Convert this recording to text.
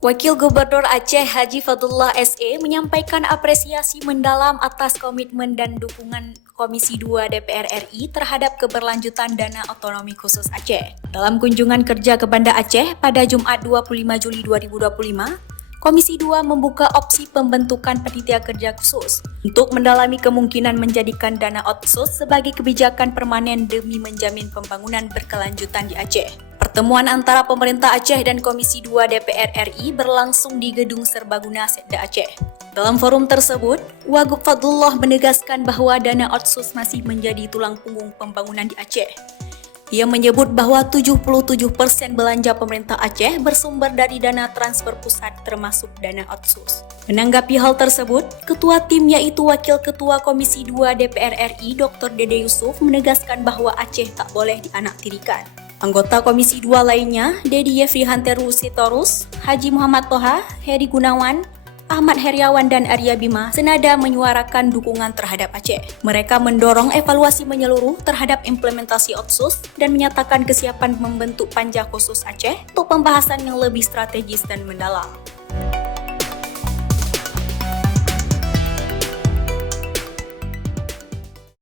Wakil Gubernur Aceh Haji Fadlullah SE menyampaikan apresiasi mendalam atas komitmen dan dukungan Komisi 2 DPR RI terhadap keberlanjutan Dana Otonomi Khusus Aceh. Dalam kunjungan kerja ke Banda Aceh pada Jumat 25 Juli 2025, Komisi 2 membuka opsi pembentukan panitia kerja khusus untuk mendalami kemungkinan menjadikan dana otsus sebagai kebijakan permanen demi menjamin pembangunan berkelanjutan di Aceh. Pertemuan antara pemerintah Aceh dan Komisi 2 DPR RI berlangsung di Gedung Serbaguna Setda Aceh. Dalam forum tersebut, Wagub Fadlullah menegaskan bahwa dana otsus masih menjadi tulang punggung pembangunan di Aceh. Ia menyebut bahwa 77% belanja pemerintah Aceh bersumber dari dana transfer pusat termasuk dana otsus. Menanggapi hal tersebut, Ketua Tim yaitu Wakil Ketua Komisi 2 DPR RI Dr. Dede Yusuf menegaskan bahwa Aceh tak boleh dianaktirikan. Anggota Komisi 2 lainnya, Dedi Yefri Hanteru Sitorus, Haji Muhammad Toha, Heri Gunawan, Ahmad Heriawan dan Arya Bima senada menyuarakan dukungan terhadap Aceh. Mereka mendorong evaluasi menyeluruh terhadap implementasi otsus dan menyatakan kesiapan membentuk panja khusus Aceh untuk pembahasan yang lebih strategis dan mendalam.